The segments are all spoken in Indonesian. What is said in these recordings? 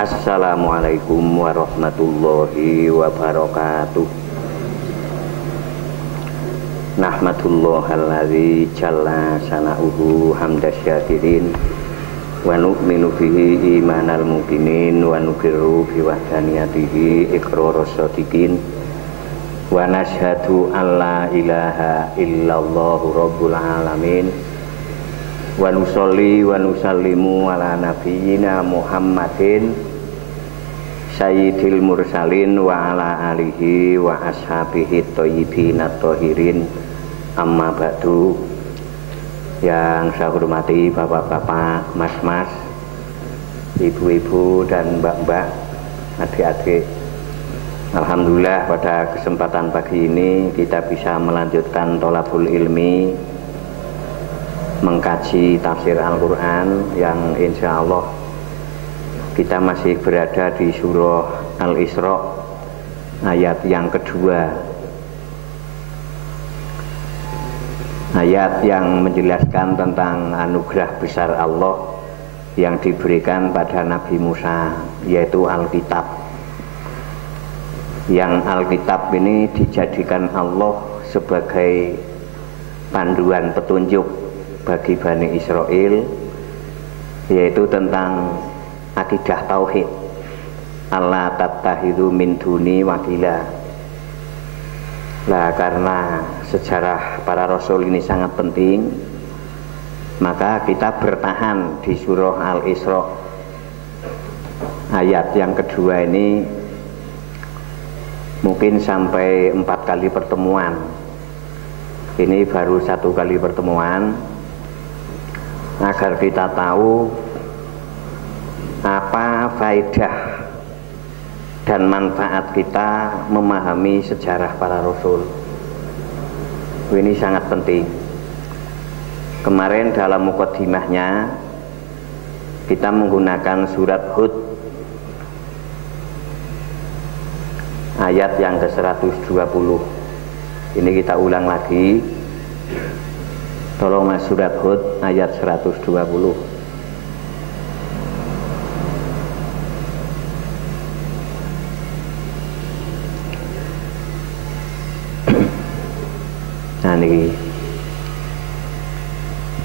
Assalamualaikum warahmatullahi wabarakatuh. Nahmadullohal jalla sana'uhu hamdasyakirin wa nu'minu bihi imanal mukminin wa nukirru biwahdaniyatihi iqraras shadiqin wa nashhadu an la ilaha illallahu rabbul alamin wa nusolli wa nusallimu ala nabiyyina Muhammadin sayyidil mursalin wa ala alihi wa ashabihi thayyibin at-thahirin. Amma ba'du. Yang saya hormati bapak-bapak, mas-mas, ibu-ibu dan mbak-mbak, adik-adik, alhamdulillah pada kesempatan pagi ini kita bisa melanjutkan tholabul ilmi, mengkaji tafsir Al-Quran yang insya Allah kita masih berada di surah Al-Isra ayat yang kedua, ayat yang menjelaskan tentang anugerah besar Allah yang diberikan pada Nabi Musa, yaitu Alkitab. Yang Alkitab ini dijadikan Allah sebagai panduan petunjuk bagi Bani Israel, yaitu tentang akidah tauhid. Allah tattakhidhu min duni wakila. Nah, karena sejarah para rasul ini sangat penting, maka kita bertahan di surah Al-Isra ayat yang kedua ini mungkin sampai 4 kali pertemuan. Ini baru 1 kali pertemuan, agar kita tahu apa faedah dan manfaat kita memahami sejarah para rasul. Ini sangat penting. Kemarin dalam muqaddimahnya kita menggunakan surat Hud ayat yang ke-120. Ini kita ulang lagi. Tolong mas, surat Hud ayat 120. Nah ini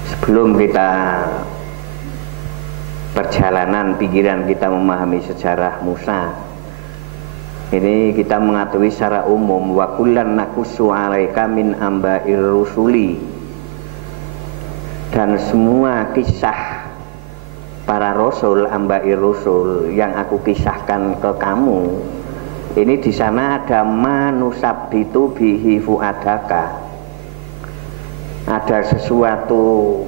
sebelum kita perjalanan pikiran kita memahami sejarah Musa, ini kita mengetahui secara umum wa kullan naqussu 'alaika min amba'ir rusuli, dan semua kisah para rasul, amba'ir rusul yang aku kisahkan ke kamu, ini di sana ada manusabbitu bihi fuadaka, ada sesuatu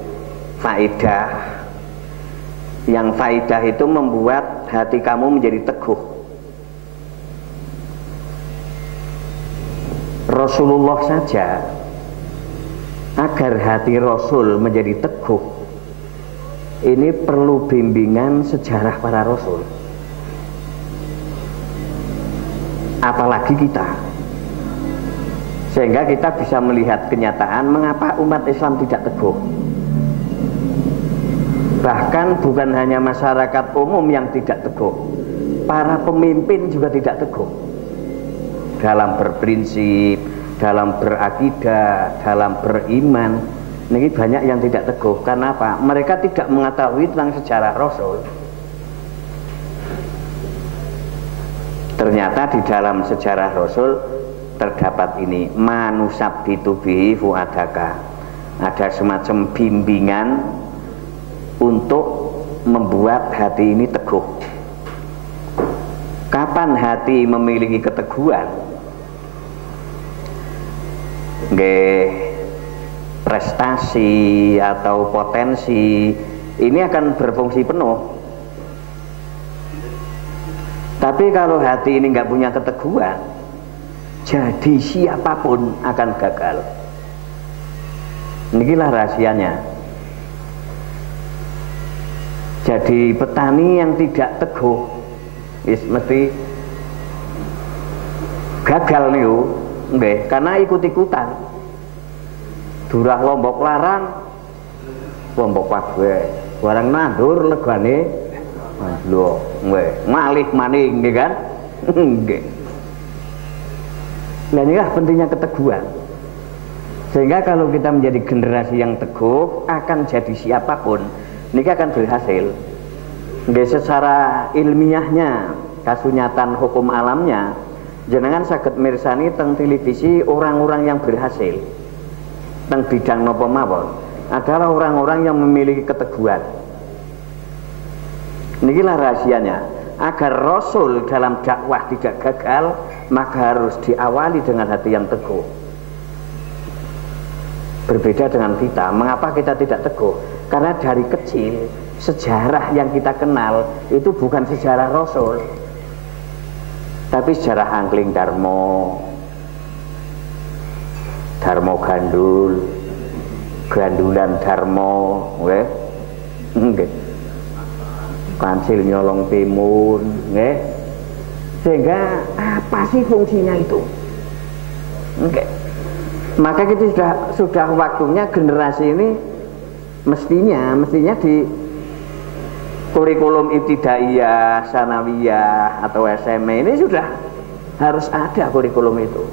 faedah, yang faedah itu membuat hati kamu menjadi teguh. Rasulullah saja agar hati Rasul menjadi teguh, ini perlu bimbingan sejarah para Rasul, apalagi kita, sehingga kita bisa melihat kenyataan mengapa umat Islam tidak teguh. Bahkan bukan hanya masyarakat umum yang tidak teguh, para pemimpin juga tidak teguh dalam berprinsip, dalam berakidah, dalam beriman. Ini banyak yang tidak teguh. Karena apa? Mereka tidak mengetahui tentang sejarah Rasul. Ternyata di dalam sejarah Rasul terdapat ini manusabbitu bihi fuadaka, ada semacam bimbingan untuk membuat hati ini teguh. Kapan hati memiliki keteguhan? Prestasi atau potensi ini akan berfungsi penuh. Tapi kalau hati ini nggak punya keteguhan, jadi siapapun akan gagal. Inilah rahasianya. Jadi petani yang tidak teguh mesti gagal nih, karena ikut-ikutan. Durah lombok larang, lombok kabeh. Barang nandur legane Lho, malih maning nggih kan? Nggih. Nah inilah pentingnya keteguhan. Sehingga kalau kita menjadi generasi yang teguh, akan jadi siapapun, ini akan berhasil. Nggih, secara ilmiahnya, kasunyatan hukum alamnya, jenengan saged mirsani teng televisi orang-orang yang berhasil teng bidang napa mawon adalah orang-orang yang memiliki keteguhan. Inilah rahasianya. Agar Rasul dalam dakwah tidak gagal, maka harus diawali dengan hati yang teguh. Berbeda dengan kita. Mengapa kita tidak teguh? Karena dari kecil sejarah yang kita kenal itu bukan sejarah Rasul, tapi sejarah Angkling Darmo, Darmo Gandul, Gandulan Darmo, nggih. Kancil Nyolong Timun, nggih. Sehingga apa sih fungsinya itu? Nggih. Maka kita sudah waktunya generasi ini mestinya di kurikulum ibtidaiyah, sanawiyah atau SMA ini sudah harus ada kurikulum itu.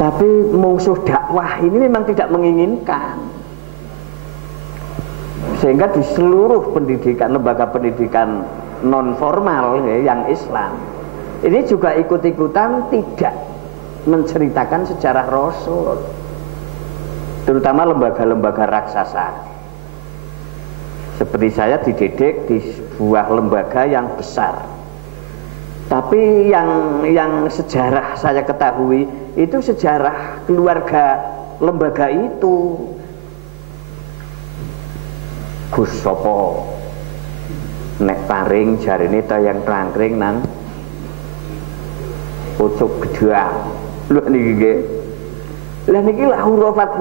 Tapi musuh dakwah ini memang tidak menginginkan. Sehingga di seluruh pendidikan, lembaga pendidikan non formal yang Islam ini juga ikut-ikutan tidak menceritakan sejarah Rasul, terutama lembaga-lembaga raksasa. Seperti saya dididik di sebuah lembaga yang besar, tapi yang sejarah saya ketahui itu sejarah keluarga lembaga itu. Gus Sopo nek paring jarine tayang trangkring nang pucuk gedang. Lho niki nggih. Lah niki lah hurufat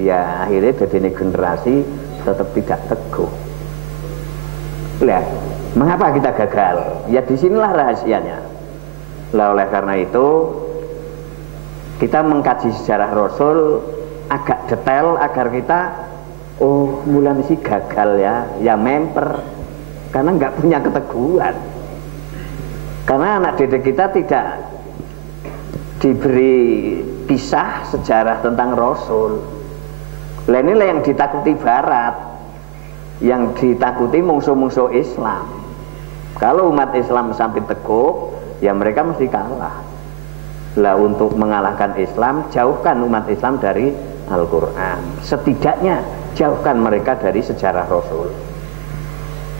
ya akhirnya jadi generasi tetap tidak teguh. Lah, mengapa kita gagal? Ya disinilah rahasianya. Lah oleh karena itu kita mengkaji sejarah Rasul agak detail agar kita mulai sih gagal ya memper karena nggak punya keteguhan. Karena anak didik kita tidak diberi kisah sejarah tentang Rasul. Lah inilah yang ditakuti Barat, yang ditakuti musuh-musuh Islam. Kalau umat Islam sampai teguh, ya mereka mesti kalah. Lah untuk mengalahkan Islam, jauhkan umat Islam dari Al-Quran. Setidaknya jauhkan mereka dari sejarah Rasul.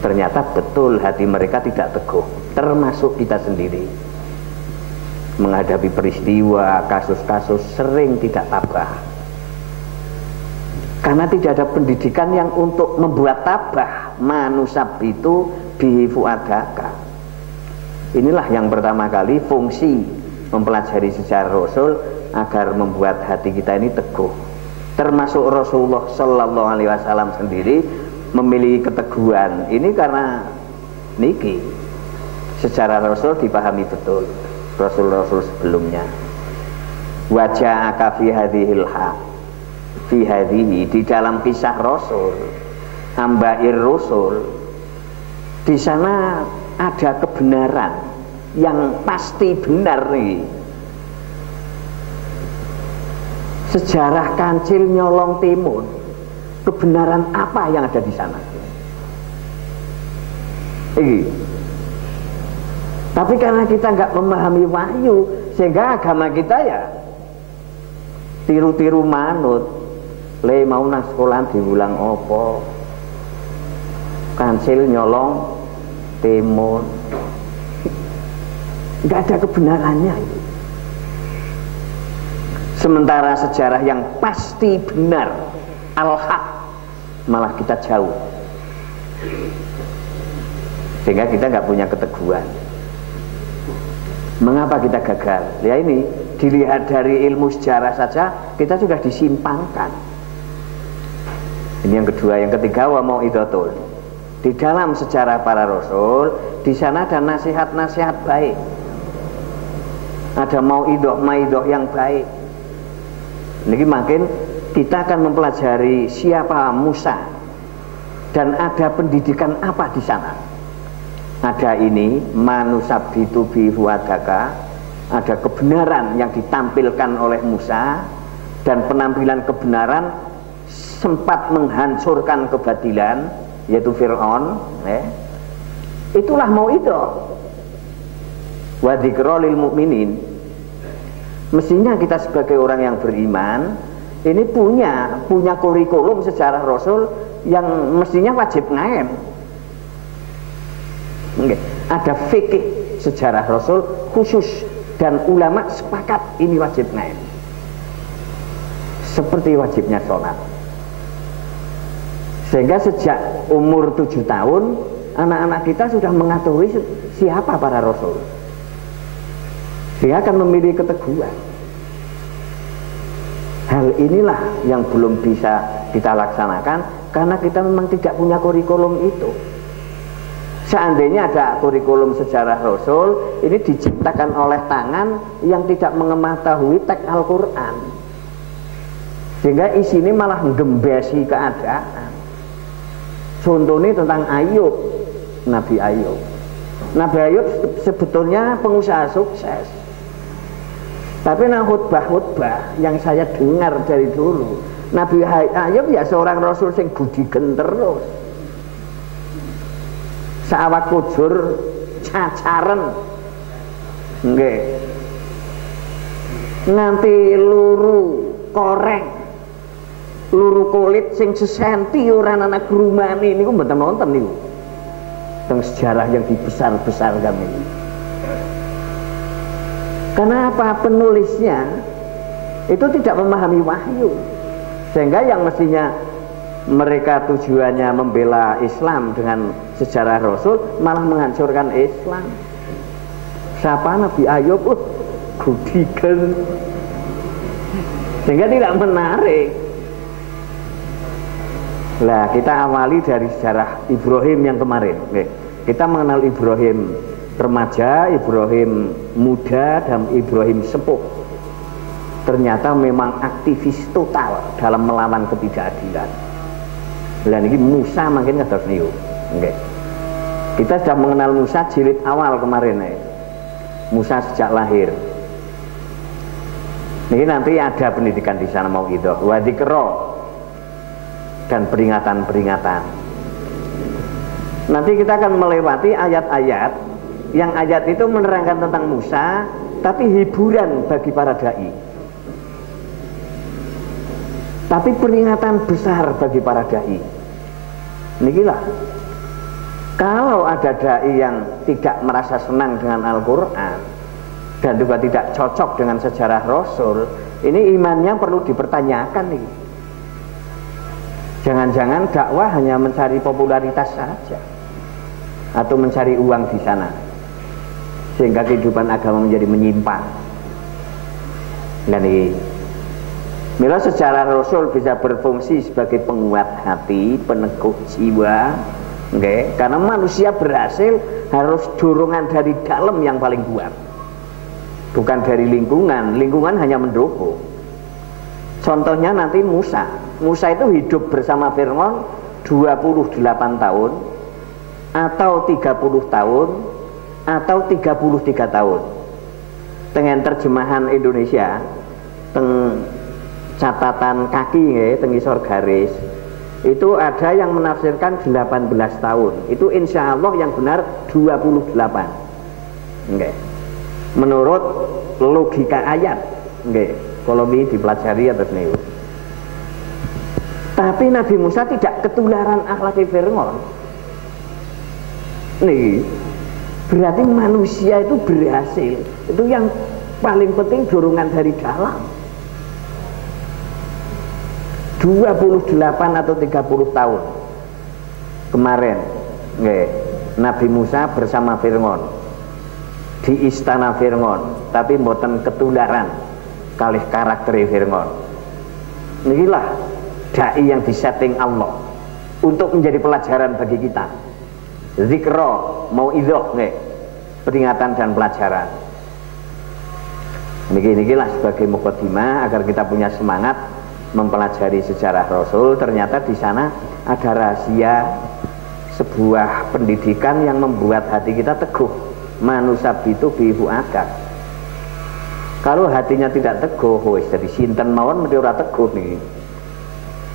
Ternyata betul hati mereka tidak teguh, termasuk kita sendiri. Menghadapi peristiwa, kasus-kasus sering tidak tabah. Karena tidak ada pendidikan yang untuk membuat tabah. Manusab itu bihi fuadaka. Inilah yang pertama kali fungsi mempelajari sejarah Rasul agar membuat hati kita ini teguh. Termasuk Rasulullah Sallallahu Alaihi Wasallam sendiri memiliki keteguhan. Ini karena niki sejarah Rasul dipahami betul. Rasul-Rasul sebelumnya. Waja'aka fi hadhil haq fi hadhihi, di dalam kisah Rasul, Ambair Rasul, di sana ada kebenaran yang pasti benar nih. Sejarah Kancil Nyolong Timun, kebenaran apa yang ada di sana? Tapi karena kita nggak memahami wahyu, sehingga agama kita ya tiru-tiru manut. Le mau nang sekolah diulang opo, Kancil Nyolong Timun, nggak ada kebenarannya itu. Sementara sejarah yang pasti benar, al-haq, malah kita jauh. Sehingga kita nggak punya keteguhan. Mengapa kita gagal? Ya ini dilihat dari ilmu sejarah saja kita sudah disimpangkan. Ini yang kedua. Yang ketiga, wa mau'idatul. Di dalam sejarah para rasul, di sana ada nasihat-nasihat baik. Ada mau'idah yang baik. Ini makin kita akan mempelajari siapa Musa Dan ada pendidikan apa di sana? Ada ini manusabbitu bi fuadaka, ada kebenaran yang ditampilkan oleh Musa, dan penampilan kebenaran sempat menghancurkan kebatilan, yaitu Fir'aun. Itulah mau'idhah wa dzikra lil mu'minin. Mestinya kita sebagai orang yang beriman ini punya kurikulum sejarah Rasul yang mestinya wajib ngaem. Ada fikih sejarah Rasul khusus dan ulama sepakat ini wajib ngaem. Seperti wajibnya sholat. Sehingga sejak umur 7 tahun anak-anak kita sudah mengetahui siapa para Rasul. Dia akan memilih keteguhan. Hal inilah yang belum bisa kita laksanakan karena kita memang tidak punya kurikulum itu. Seandainya ada kurikulum sejarah Rasul, ini diciptakan oleh tangan yang tidak mengetahui teks Al-Quran, sehingga isinya malah menggembesi keadaan. Contohnya tentang Ayub, Nabi Ayub. Nabi Ayub sebetulnya pengusaha sukses, tapi nah khutbah yang saya dengar dari dulu, Nabi Ayub ya seorang Rasul sing budigen terus. Saawak kujur cacaren. Nggih. Nganti luru koreng. Luru kulit sing sesenti ora ana grumane niku mboten nonton niku. Teng sejarah yang dibesar-besarkan ini. Karena apa? Penulisnya itu tidak memahami wahyu, sehingga yang mestinya mereka tujuannya membela Islam dengan sejarah Rasul malah menghancurkan Islam. Siapa Nabi Ayub? Gudigen, sehingga tidak menarik. Nah, kita awali dari sejarah Ibrahim yang kemarin. Kita mengenal Ibrahim remaja, Ibrahim muda, dan Ibrahim sepuh. Ternyata memang aktivis total dalam melawan ketidakadilan. Dan ini Musa makin ngedos niku. Kita sudah mengenal Musa jilid awal kemarin. Musa sejak lahir. Ini nanti ada pendidikan di sana mau'idhah wa dzikra dan peringatan-peringatan. Nanti kita akan melewati ayat-ayat yang ayat itu menerangkan tentang Musa, tapi hiburan bagi para dai. Tapi peringatan besar bagi para dai. Inilah, kalau ada dai yang tidak merasa senang dengan Al-Quran dan juga tidak cocok dengan sejarah Rasul, ini imannya perlu dipertanyakan nih. Jangan-jangan dakwah hanya mencari popularitas saja atau mencari uang di sana, sehingga kehidupan agama menjadi menyimpang. Dan ini mila sejarah Rasul bisa berfungsi sebagai penguat hati, peneguh jiwa, karena manusia berhasil harus dorongan dari dalam yang paling kuat, bukan dari lingkungan. Lingkungan hanya mendukung. Contohnya nanti Musa itu hidup bersama Fir'aun 28 tahun atau 30 tahun atau 33 tahun. Dengan terjemahan Indonesia catatan kaki teng isor garis itu ada yang menafsirkan 18 tahun. Itu insya Allah yang benar 28. Menurut logika ayat. Kalau ini dipelajari atas niku. Tapi Nabi Musa tidak ketularan akhlak Fir'aun. Nih, berarti manusia itu berhasil. Itu yang paling penting, dorongan dari dalam. 28 atau 30 tahun kemarin Nabi Musa bersama Fir'aun di istana Fir'aun, tapi mboten ketularan kalih karakter Fir'aun. Inilah dai yang disetting Allah untuk menjadi pelajaran bagi kita. Zikra, mau'idhah, peringatan dan pelajaran. Niki-nikilah sebagai mukadimah agar kita punya semangat mempelajari sejarah Rasul, ternyata di sana ada rahasia sebuah pendidikan yang membuat hati kita teguh. Manusabitu bihu akad. Kalau hatinya tidak teguh, wis jadi sinten mawon mesti ora teguh nih.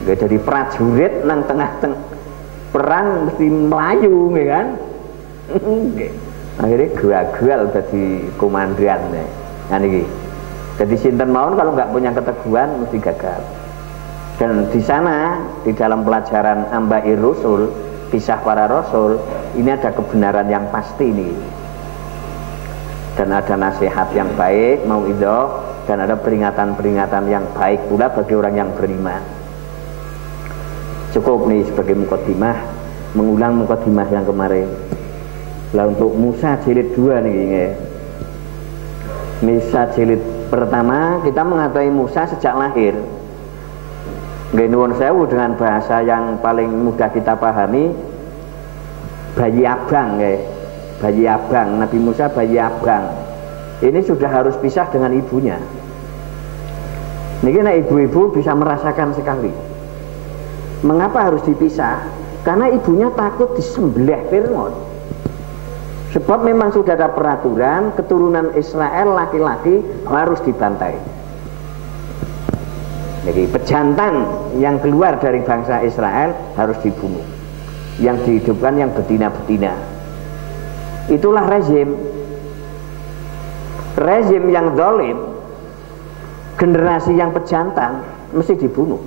Nggak jadi prajurit nang tengah-tengah perang mesti melayu, ya kan? Akhirnya gagal jadi komandan nih. Nah niki. Jadi sinten mawon kalau nggak punya keteguhan mesti gagal. Dan di sana di dalam pelajaran Amba'i Rusul, kisah para rasul, ini ada kebenaran yang pasti nih. Dan ada nasihat yang baik, mauidhah, dan ada peringatan-peringatan yang baik pula bagi orang yang beriman. Cukup nih sebagai mukadimah, mengulang mukadimah yang kemarin. Lah untuk Musa jilid 2 nih. Musa jilid pertama kita mengetahui Musa sejak lahir. Nggih nuwun sewu dengan bahasa yang paling mudah kita pahami, bayi abang nggih. Bayi abang, Nabi Musa bayi abang. Ini sudah harus pisah dengan ibunya. Niki nek ibu-ibu bisa merasakan sekali. Mengapa harus dipisah? Karena ibunya takut disembelih Fir'aun. Sebab memang sudah ada peraturan keturunan Israel laki-laki harus dibantai. Jadi pejantan yang keluar dari bangsa Israel harus dibunuh. Yang dihidupkan yang betina-betina. Itulah rezim yang zalim. Generasi yang pejantan mesti dibunuh.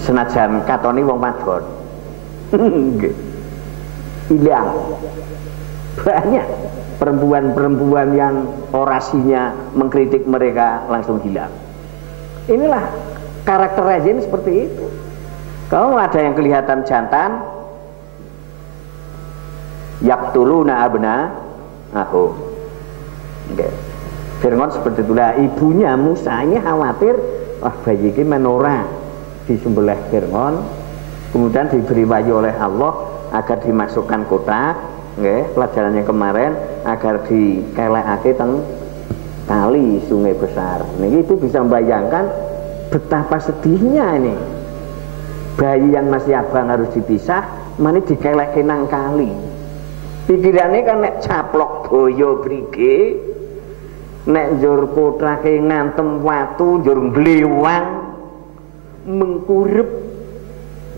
Senajan katoni wong wadon. Hilang. Banyak perempuan-perempuan yang orasinya mengkritik mereka langsung hilang. Inilah karakter rezim seperti itu. Kalau ada yang kelihatan jantan, yaqtuluna abna'ahum. Okay. Fir'aun seperti itulah. Ibunya Musa ini khawatir, wah bayi ini menora disembelih Fir'aun, kemudian diberi wahyu oleh Allah agar dimasukkan kotak, okay, pelajarannya kemarin, agar dikelekake teng kali sungai besar. Ini ibu bisa membayangkan betapa sedihnya ini. Bayi yang masih abang harus dipisah, mana dikeleke nang kali. Pikirannya kan nek caplok boyo brige, nek njur kotrake ngantem watu, njur glewang mengkurep,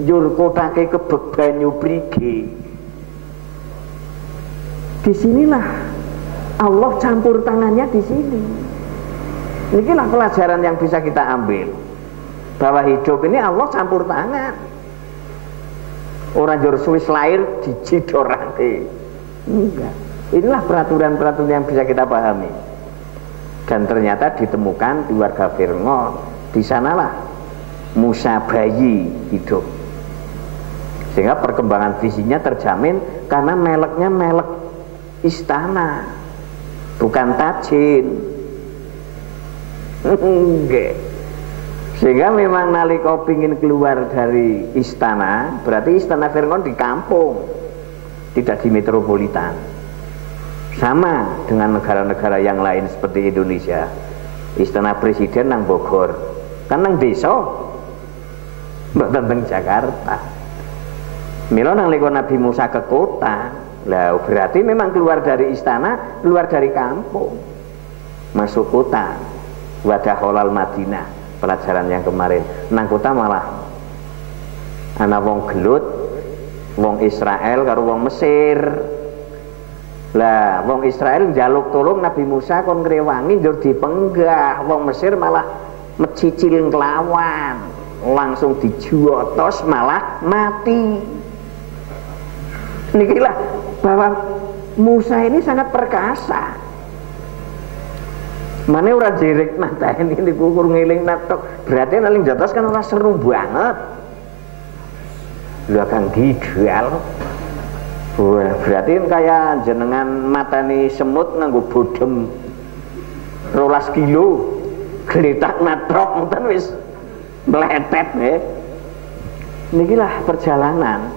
njur kotrake kebek banyu brige. Disinilah Allah campur tangannya di sini. Inilah pelajaran yang bisa kita ambil, bahwa hidup ini Allah campur tangan. Orang jur Swiss lahir dijidorake. Enggak. Inilah peraturan-peraturan yang bisa kita pahami. Dan ternyata ditemukan keluarga Fir'aun. Di sanalah Musa bayi hidup. Sehingga perkembangan visinya terjamin karena meleknya melek istana, bukan tajin. Sehingga memang nalika pingin keluar dari istana, berarti istana Fir'aun di kampung, tidak di metropolitan. Sama dengan negara-negara yang lain seperti Indonesia. Istana presiden nang Bogor, kan nang desa, mboten teng Jakarta. Mila nalika Nabi Musa ke kota, lah berarti memang keluar dari istana, keluar dari kampung, masuk kota. Wadah holal Madinah, pelajaran yang kemarin. Nang kota malah ana wong gelut, wong Israel karo wong Mesir. Lah wong Israel njaluk tolong Nabi Musa kon ngrewangi njur dipenggah, wong Mesir malah mecicil nglawan, langsung dijuotos malah mati. Nikilah bahwa Musa ini sangat perkasa. Mana orang jerik mata ini diukur ngiling natok, berarti naling jotos kan orang seru banget. Lu akan gidal. Wah, berarti kayak jenengan matani semut nganggo bodem 12 kilo, geletak natrok ngoten wis meletet nggih. Nikilah perjalanan.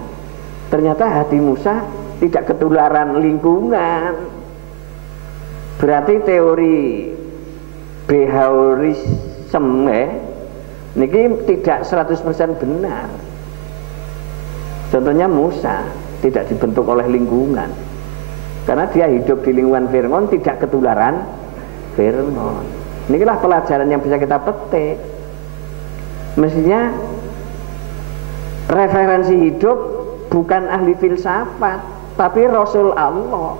Ternyata hati Musa tidak ketularan lingkungan. Berarti teori behaviorisme Niki tidak 100% benar. Contohnya Musa tidak dibentuk oleh lingkungan, karena dia hidup di lingkungan Fir'aun, tidak ketularan Fir'aun. Inilah pelajaran yang bisa kita petik. Mestinya referensi hidup bukan ahli filsafat, tapi Rasul Allah.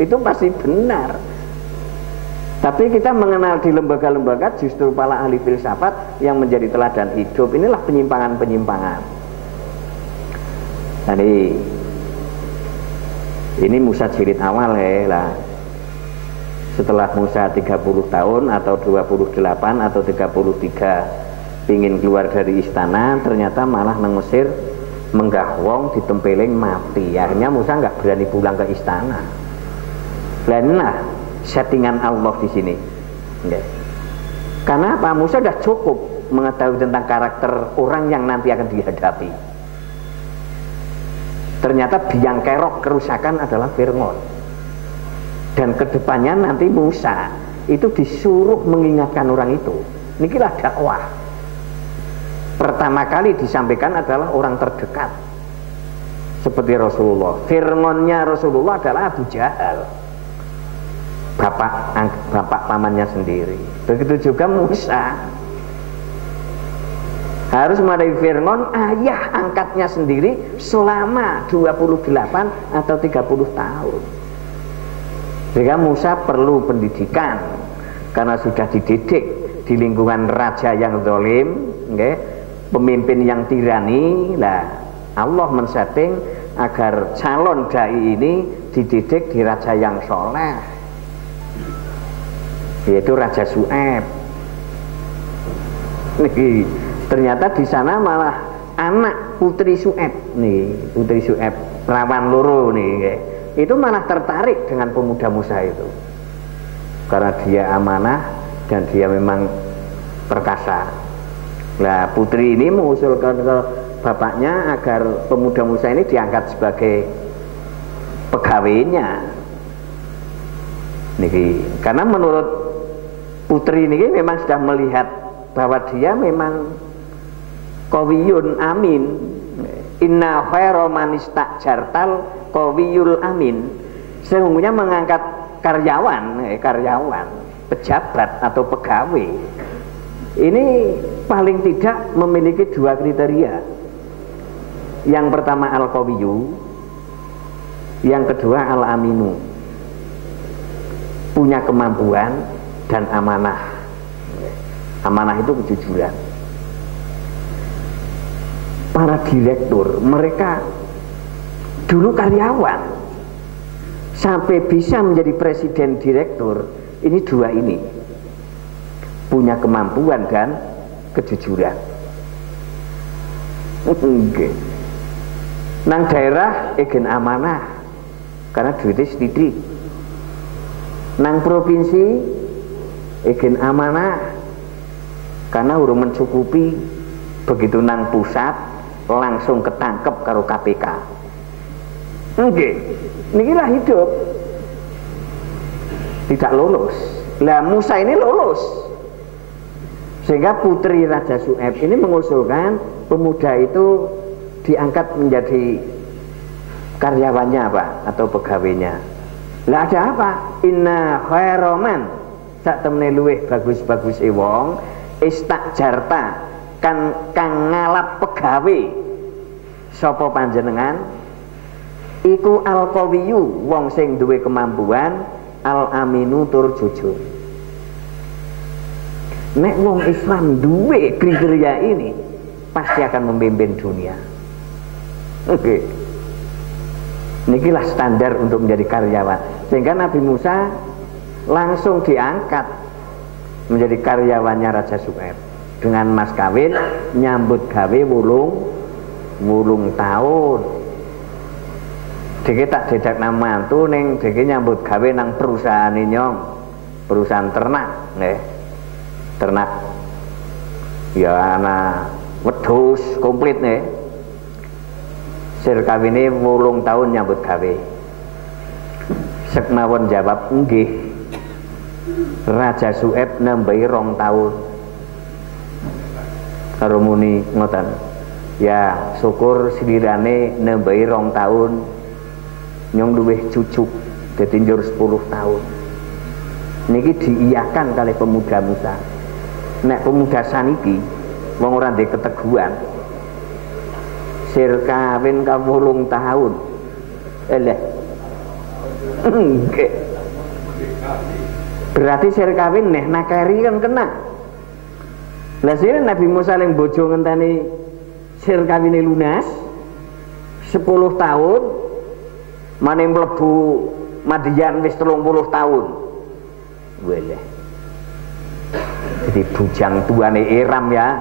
Itu pasti benar. Tapi kita mengenal di lembaga-lembaga justru para ahli filsafat yang menjadi teladan hidup. Inilah penyimpangan-penyimpangan. Tadi ini Musa jilid awal lah. Setelah Musa 30 tahun atau 28 atau 33 ingin keluar dari istana, ternyata malah nang Mesir menggah wong ditempeling mati. Akhirnya Musa nggak berani pulang ke istana. Inilah settingan Allah di sini. Karena apa? Musa sudah cukup mengetahui tentang karakter orang yang nanti akan dihadapi. Ternyata biang kerok kerusakan adalah Fir'aun. Dan kedepannya nanti Musa itu disuruh mengingatkan orang itu. Inilah dakwah. Pertama kali disampaikan adalah orang terdekat, seperti Rasulullah. Fir'aunnya Rasulullah adalah Abu Jahal, bapak pamannya sendiri. Begitu juga Musa harus menghadapi Fir'aun, ayah angkatnya sendiri, selama 28 atau 30 tahun. Sehingga Musa perlu pendidikan, karena sudah dididik di lingkungan raja yang zalim, pemimpin yang tirani. Lah Allah men-setting agar calon dai ini dididik di raja yang soleh, yaitu Raja Syuaib. Nih, ternyata di sana malah anak putri Syuaib nih, putri Syuaib perawan loro nih, itu malah tertarik dengan pemuda Musa itu, karena dia amanah dan dia memang perkasa. Nah, putri ini mengusulkan ke bapaknya agar pemuda Musa ini diangkat sebagai pegawainya. Niki, karena menurut putri ini memang sudah melihat bahwa dia memang qawiyun amin. Inna khairu man istajartal qawiyul amin. Sesungguhnya mengangkat karyawan, pejabat atau pegawai ini paling tidak memiliki dua kriteria. Yang pertama al-qawiyu, yang kedua al-aminu, punya kemampuan dan amanah. Amanah itu kejujuran. Para direktur, mereka dulu karyawan, sampai bisa menjadi presiden direktur, ini dua ini, punya kemampuan dan kejujuran. Nang daerah egen amanah, karena duitnya sedikit. Nang provinsi egen amanah, karena urung mencukupi. Begitu nang pusat langsung ketangkep karo KPK. Inilah hidup tidak lulus. Lah Musa ini lulus, sehingga putri Raja Syuaib ini mengusulkan pemuda itu diangkat menjadi karyawannya Pak, atau pegawainya. Lah ada apa? Inna khairoman, sak temene luweh bagus-bagus wong istajarta kang ngalap pegawe sapa panjenengan iku al-qawiyu, wong sing duwe kemampuan, al-aminu tur jujur. Nek wong Islam duwe kriteria ini pasti akan memimpin dunia. Oke. Nikilah standar untuk menjadi karyawan. Sehingga Nabi Musa langsung diangkat menjadi karyawannya Raja Syuaib dengan mas kawin, nyambut gawe wulung tahun. Deke tak dedak nama mantu ning deke nyambut gawe nang perusahaan nyong, perusahaan ternak, nggih. Ternak. Ya ana wedhus komplit nggih. Sir kawine 8 tahun nyambut gawe. Sek mawon jawab nggih. Raja Syuaib nambahi 2 tahun. karo muni ngoten. Ya syukur silirane nembehi 2 tahun nyong luwih cucuk dadi njur 10 tahun. Niki diiyakan kali pemuda Musa. Nek pemuda saniki wong ora ndek keteguhan sir kawin ka 8 tahun. Eleh. Berarti sir kawin neh nakari kan kena. Lah sire Nabi Musa ling bojo ngenteni sir kawine lunas 10 tahun maning mlebu Madian wis 30 tahun. Weleh. Jadi bujang tuane Iram ya.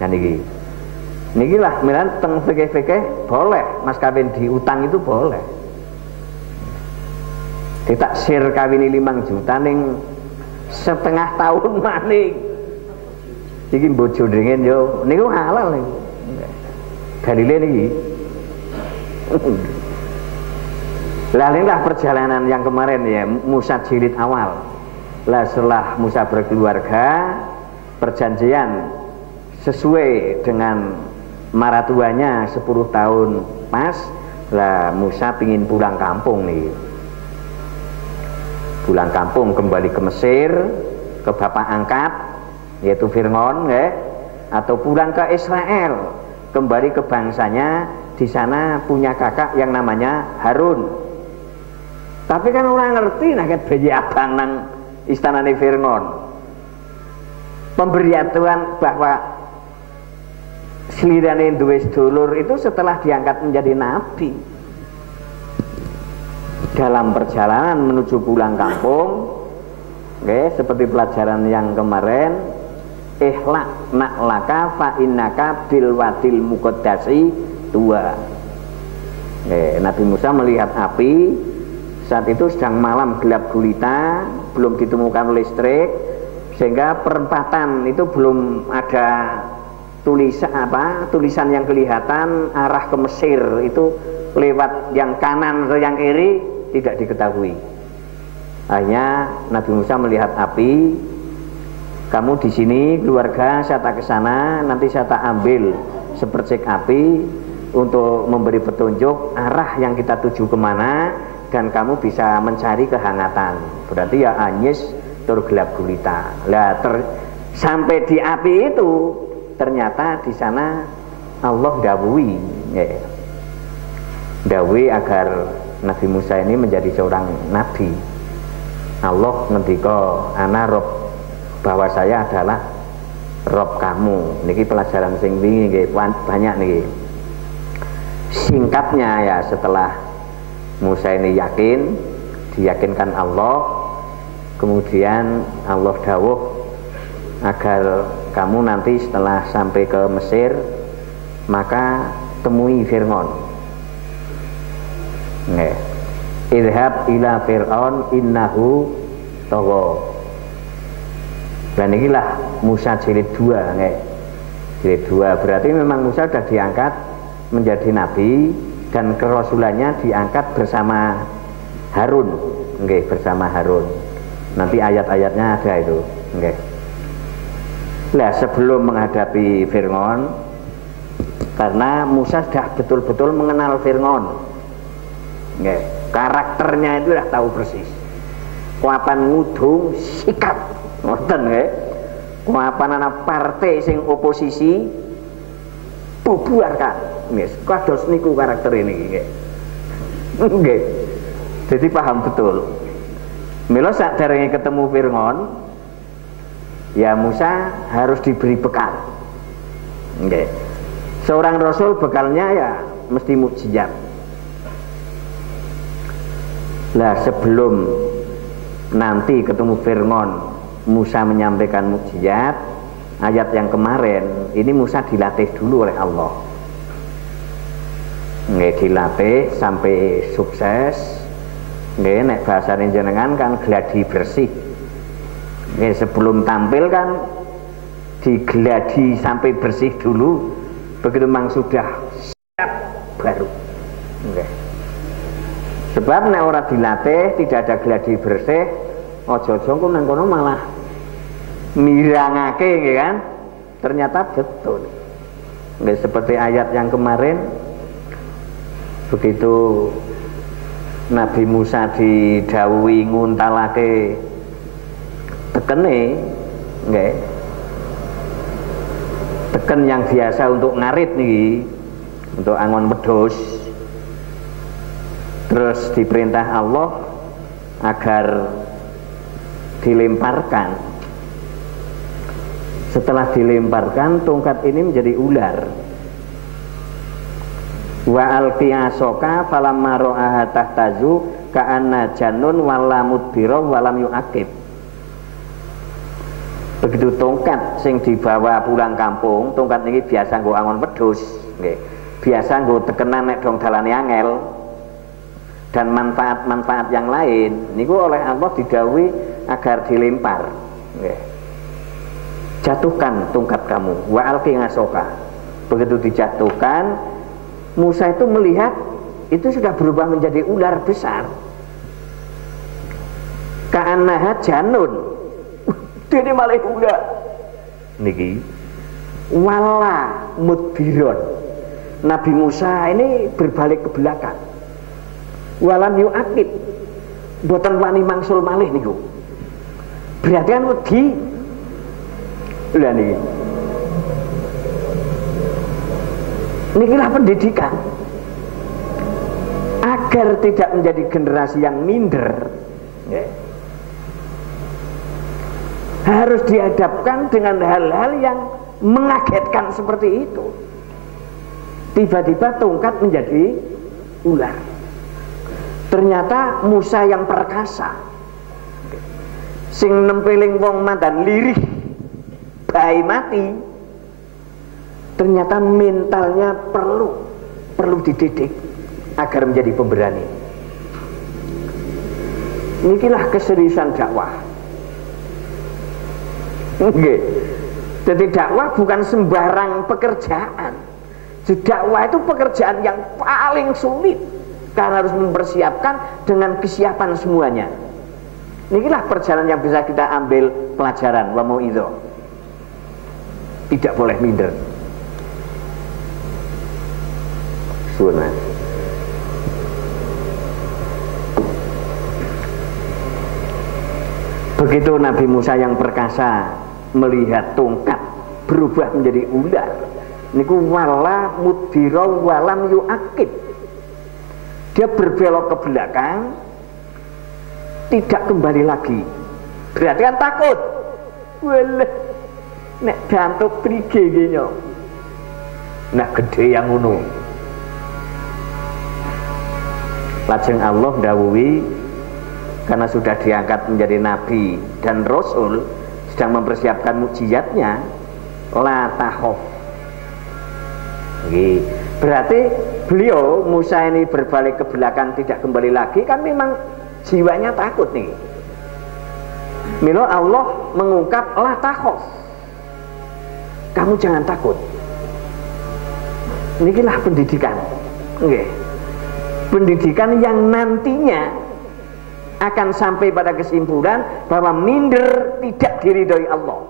Nah niki lah menan teng fikih-fikih boleh mas kawin diutang itu boleh. Ditaksir kawin 5 juta ning setengah tahun maning. Iki bojo dringen yo niku halal niku. Dalile niki. Lalinglah perjalanan yang kemarin ya Musa jilid awal. Lah setelah Musa berkeluarga, perjanjian sesuai dengan maratuanya 10 tahun pas. Lah Musa pingin pulang kampung nih. Pulang kampung kembali ke Mesir, ke bapak angkat yaitu Fir'aun ya, atau pulang ke Israel, kembali ke bangsanya. Di sana punya kakak yang namanya Harun. Tapi kan orang ngerti nah ket bayi abang nang istanane Fir'aun. Pemberitahuan bahwa selirane duwe sedulur itu setelah diangkat menjadi nabi. Dalam perjalanan menuju pulang kampung, seperti pelajaran yang kemarin, ikhla naklaka fa innaka bil wadil muqaddasi tua. Nabi Musa melihat api. Saat itu sedang malam gelap gulita, belum ditemukan listrik, sehingga perempatan itu belum ada tulisan yang kelihatan arah ke Mesir itu lewat yang kanan atau yang kiri tidak diketahui. Akhirnya Nabi Musa melihat api. Kamu di sini keluarga, saya tak ke sana, nanti saya tak ambil sepercik api untuk memberi petunjuk arah yang kita tuju kemana, dan kamu bisa mencari kehangatan. Berarti ya anyes tur gelap gulita. Lah sampai di api itu ternyata di sana Allah dawuhi, dawuhi agar Nabi Musa ini menjadi seorang nabi. Allah ngendika ana rob, bahwa saya adalah rob kamu. Niki pelajaran sing wingi nggih banyak niki. Singkatnya ya, setelah Musa ini yakin, diyakinkan Allah, kemudian Allah dawuh agar kamu nanti setelah sampai ke Mesir maka temui Fir'aun. Idhab ila Fir'aun innahu tagha. Dan inilah Musa jilid 2 jilid 2 berarti memang Musa sudah diangkat menjadi nabi dan kerasulannya diangkat bersama Harun, bersama Harun. Nanti ayat-ayatnya ada itu. Nah, sebelum menghadapi Fir'aun, karena Musa sudah betul-betul mengenal Fir'aun, karakternya itu sudah tahu persis. Kuapan ngudung sikap, ngoten kuapan anak partai sing oposisi bubarkan. Kados niku karakter ini. Jadi paham betul. Mila saderenge ketemu Fir'aun, ya Musa harus diberi bekal. Seorang rasul bekalnya ya mesti mukjizat. Lah sebelum nanti ketemu Fir'aun, Musa menyampaikan mukjizat. Ayat yang kemarin ini Musa dilatih dulu oleh Allah. Dilatih sampai sukses. Nek bahasane jenengan kan gladi bersih. Sebelum tampil kan digeladi sampai bersih dulu, begitu memang sudah siap baru. Sebab nek ora dilatih, tidak ada gladi bersih, ojo-ojo ku nang kono malah mirangake kan. ternyata betul. Nggih, seperti ayat yang kemarin, begitu Nabi Musa didhawuhi nguntalake tekene, nggih, teken yang biasa untuk ngarit nih, untuk angon wedhus, terus diperintah Allah agar dilemparkan. Setelah dilemparkan, tongkat ini menjadi ular. Wa alqiyasoka falamma ra'aha tahtazu ka'anna jannun wala mudbira walam yu'aqib. Begitu tongkat sing dibawa pulang kampung, tongkat ini biasa nggo angon wedhus, nggih. Biasa nggo tekenan nek dong dalane angel. Dan manfaat-manfaat yang lain niku oleh Allah didhawuhi agar dilempar, nggih. Jatuhkan tongkat kamu, wa alqi ngasoka. Begitu dijatuhkan, Musa itu melihat itu sudah berubah menjadi ular besar. Ka'annaha janun. Ini malah ular. Niki wala mudbiron. Nabi Musa ini berbalik ke belakang. Walam yu'aqib. Boten wani mangsul malih niku. Berarti kan wedi. Lah niki. Nikilah pendidikan. Agar tidak menjadi generasi yang minder, ya, harus dihadapkan dengan hal-hal yang mengagetkan seperti itu. Tiba-tiba tongkat menjadi ular. Ternyata Musa yang perkasa, sing nempeling wong mandan lirih bayi mati, ternyata mentalnya perlu dididik agar menjadi pemberani. Inilah keseriusan dakwah. Nggih. Jadi dakwah bukan sembarang pekerjaan. Dakwah itu pekerjaan yang paling sulit karena harus mempersiapkan dengan kesiapan semuanya. Inilah perjalanan yang bisa kita ambil pelajaran wa mau'idhah. Tidak boleh minder. Sunnah. Begitu Nabi Musa yang perkasa melihat tongkat berubah menjadi ular, niku wala mudbira walam yu'aqib. Dia berbelok ke belakang, tidak kembali lagi. Berarti kan takut. Walah, nek dantuk prige iki nyo. Nah gede yang ngono. Lajeng Allah dawuhi, karena sudah diangkat menjadi nabi dan rasul, sedang mempersiapkan mukjizatnya, la takhaf. Berarti beliau Musa ini berbalik ke belakang tidak kembali lagi, kan memang jiwanya takut nih. Milo Allah mengungkap la takhaf. Kamu jangan takut. Inilah pendidikan. Nggih. Pendidikan yang nantinya akan sampai pada kesimpulan bahwa minder tidak diridhoi Allah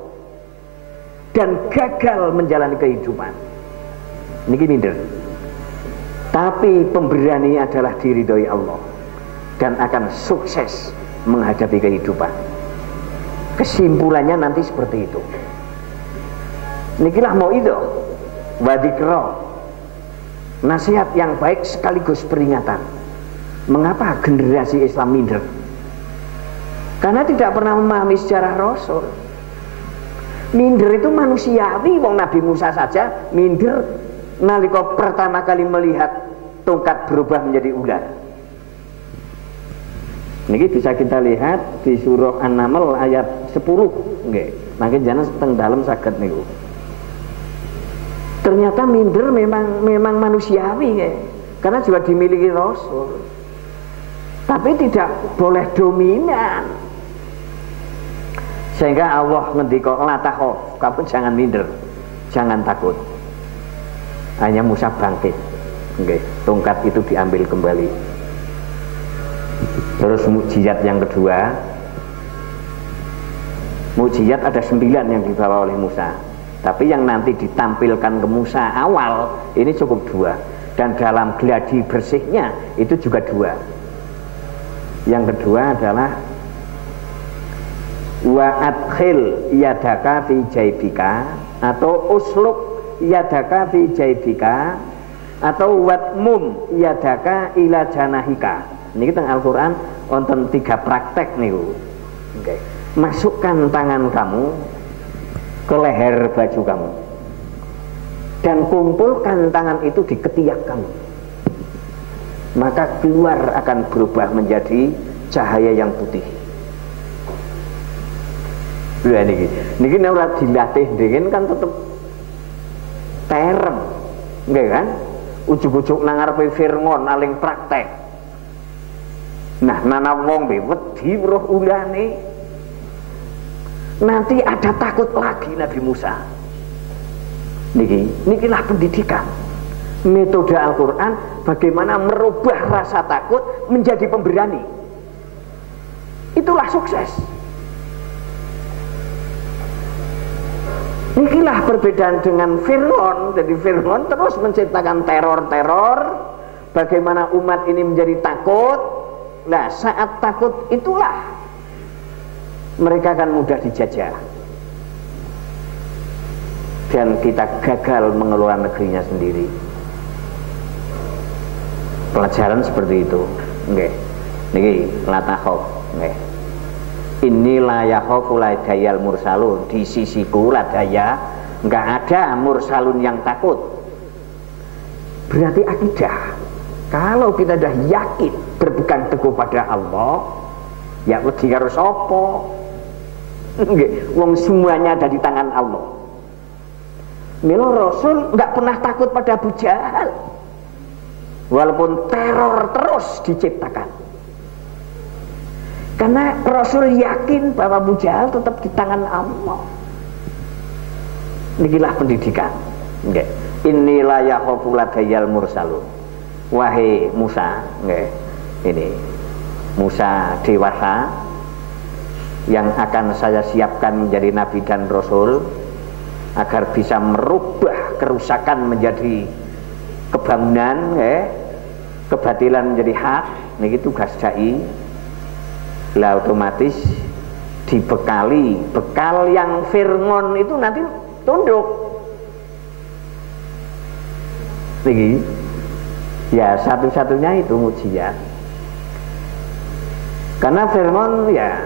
dan gagal menjalani kehidupan. Niki minder. Tapi pemberani adalah diridhoi Allah dan akan sukses menghadapi kehidupan. Kesimpulannya nanti seperti itu. Nikilah mau'idhah wa dzikra. Nasihat yang baik sekaligus peringatan. Mengapa generasi Islam minder? Karena tidak pernah memahami sejarah Rasul. Minder itu manusiawi. Wong Nabi Musa saja minder nalika pertama kali melihat tongkat berubah menjadi ular. Ini bisa kita lihat di surah An-Naml ayat 10. Nggih, mangke jangan teng dalem saged niku. Ternyata minder memang manusiawi, nggih. Karena juga dimiliki Rasul. Tapi tidak boleh dominan. Sehingga Allah ngendika la takhaf, kamu jangan minder, jangan takut. Hanya Musa bangkit. Nggih, tongkat itu diambil kembali. Terus mukjizat yang kedua, mukjizat ada 9 yang dibawa oleh Musa. Tapi yang nanti ditampilkan ke Musa awal ini cukup 2. Dan dalam gladi bersihnya itu juga 2. Yang kedua adalah wa adkhil yadaka fi jaybika, atau usluk yadaka fi jaybika, atau watmum yadaka ila janahika. Ini kita Al-Quran wonten 3 praktek niku. Okay. Masukkan tangan kamu ke leher baju kamu dan kumpulkan tangan itu di ketiak kamu, maka keluar akan berubah menjadi cahaya yang putih. Lha niki ora dilatih dingin kan tetep terem, nggih kan? Ujug-ujug nang ngarepe Fir'aun aling praktek. Nah, nana wong wedi weruh ulane, nanti ada takut lagi Nabi Musa. Nikilah pendidikan. Metode Al-Quran bagaimana merubah rasa takut menjadi pemberani. Itulah sukses. Nikilah perbedaan dengan Fir'aun. Jadi Fir'aun terus menciptakan teror-teror, bagaimana umat ini menjadi takut. Nah, saat takut itulah mereka akan mudah dijajah, dan kita gagal mengelola negerinya sendiri. Pelajaran seperti itu. Nggih. Niki latahok. Nggih. Inilah yakhofu ladayal mursalun. Di sisiku ladaya enggak ada mursalun yang takut. Berarti akidah. Kalau kita dah yakin berpegang teguh pada Allah, ya wedi karo sapa? Nggih, wong semuanya ada di tangan Allah. Mila Rasul enggak pernah takut pada Abu Jahal. Walaupun teror terus diciptakan. Karena Rasul yakin bahwa Abu Jahal tetap di tangan Allah. Inilah pendidikan. Nggih. Inilah yakhofu ladayal mursalun. Wahai Musa, nggih. Ini Musa dewasa yang akan saya siapkan menjadi nabi dan rasul agar bisa merubah kerusakan menjadi kebangunan, kebatilan menjadi hak. Niki tugas dai. Lah otomatis dibekali bekal yang Fir'aun itu nanti tunduk. Niki ya satu-satunya itu mujizat. Karena Fir'aun ya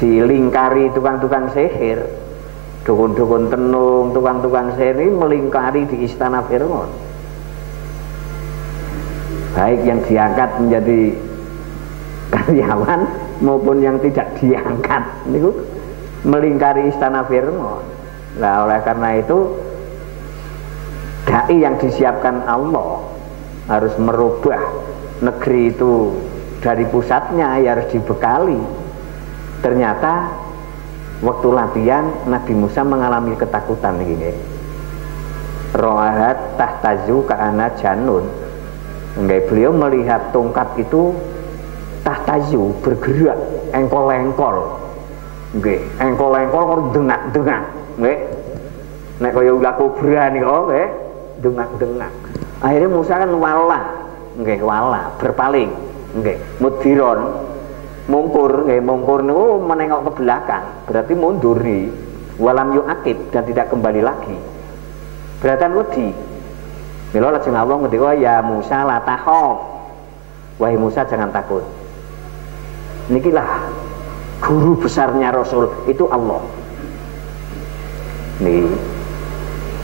dilingkari tukang-tukang sihir, dukun-dukun tenung, tukang-tukang sihir ini melingkari di istana Fir'aun. Baik yang diangkat menjadi karyawan maupun yang tidak diangkat itu melingkari istana Fir'aun. Nah, oleh karena itu dai yang disiapkan Allah harus merubah negeri itu dari pusatnya, ya harus dibekali. Ternyata waktu latihan Nabi Musa mengalami ketakutan gini. Ro'ahat tahtazu ka'ana janun. Beliau melihat tongkat itu tahtazu bergerak engkol-engkol. Nggih, engkol-engkol kok dengak-dengak. Nggih. Nek kaya ulah kobra nika nggih, dengak-dengak. Akhirnya Musa kan wala, nggih wala, berpaling. Nggih, mudhiron, mungkur, nggih mungkur niku menengok ke belakang, berarti mundur nih. Walam yu'aqib, dan tidak kembali lagi. Beratan wedi. Mila lajeng Allah ngendika ya Musa la takhaf. Wahai Musa jangan takut. Nikilah guru besarnya Rasul itu Allah. Nih.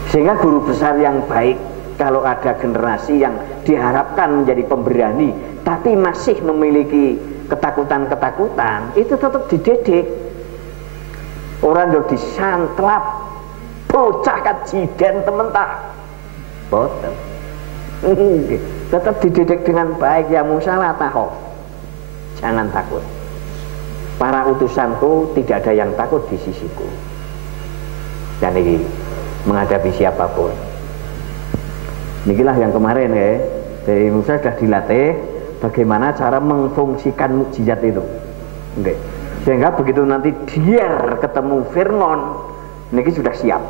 Sehingga guru besar yang baik, kalau ada generasi yang diharapkan menjadi pemberani tapi masih memiliki ketakutan-ketakutan, itu tetap dididik. Orang yang disantlap bocah kajian tementah boten. Tetap dididik dengan baik. Ya Musa la takhaf, jangan takut. Para utusanku tidak ada yang takut di sisiku. Dan ini menghadapi siapapun. Inilah yang kemarin ya, dari Musa sudah dilatih bagaimana cara memfungsikan mukjizat itu. Sehingga begitu nanti dia ketemu Fir'aun, niki sudah siap.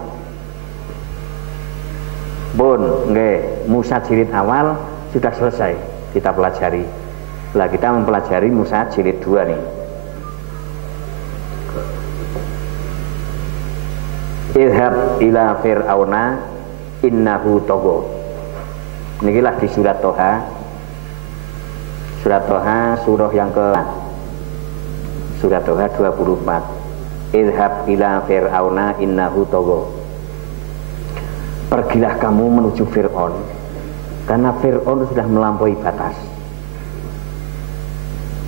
Pun nggih, Musa jilid awal sudah selesai kita pelajari. Lah kita mempelajari Musa jilid 2 nih. Idhab ila fir'auna innahu tagha. Niki lah di surat Toha. Surat Toha surah yang ke Surat Toha 24. Idhab ila fir'auna innahu tagha. Pergilah kamu menuju Fir'aun, karena Fir'aun sudah melampaui batas.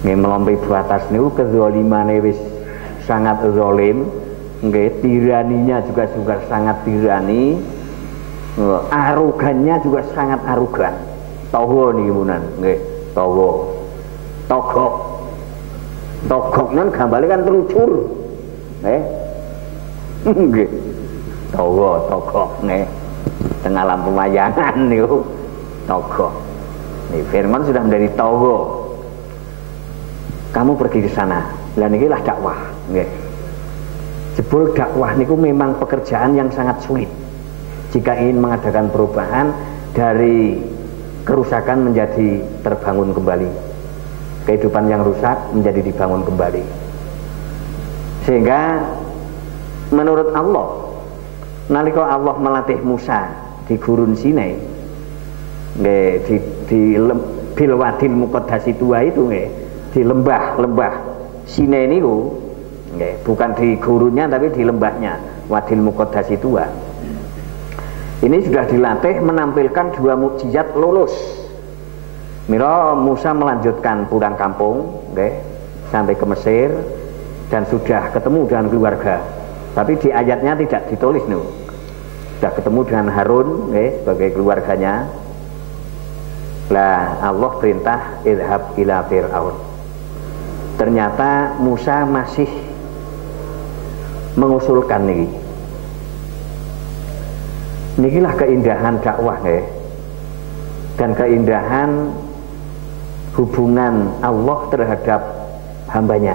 Nggih, melampaui batas niku kezzalimane wis sangat zalim, nggih, tiraninya juga sangat tirani, arogannya juga sangat arogan. Tagha niki munan, nggih, tagha. Togok. Togok nan gambale kan telucur. Nggih. Togok nggih. Tengah lampu wayangan niku togok. Nih Firman sudah menjadi togok. Kamu pergi ke sana. Lah niki lah dakwah, nggih. Jebul dakwah niku memang pekerjaan yang sangat sulit. Jika ingin mengadakan perubahan dari kerusakan menjadi terbangun kembali. Kehidupan yang rusak menjadi dibangun kembali. Sehingga menurut Allah, nalika Allah melatih Musa di gurun Sinai, di Bilwadil Muqaddasi tua itu, di lembah Sinai niku, bukan di gurunnya tapi di lembahnya Wadil Muqaddasi tua. Ini sudah dilatih menampilkan 2 mukjizat lulus. Mira Musa melanjutkan pulang kampung, sampai ke Mesir dan sudah ketemu dengan keluarga. Tapi di ayatnya tidak ditulis nih. Sudah ketemu dengan Harun, sebagai keluarganya. Lah Allah perintah idhab ila fir'aun. Ternyata Musa masih mengusulkan nih. Nikilah keindahan dakwah, dan keindahan hubungan Allah terhadap hambanya.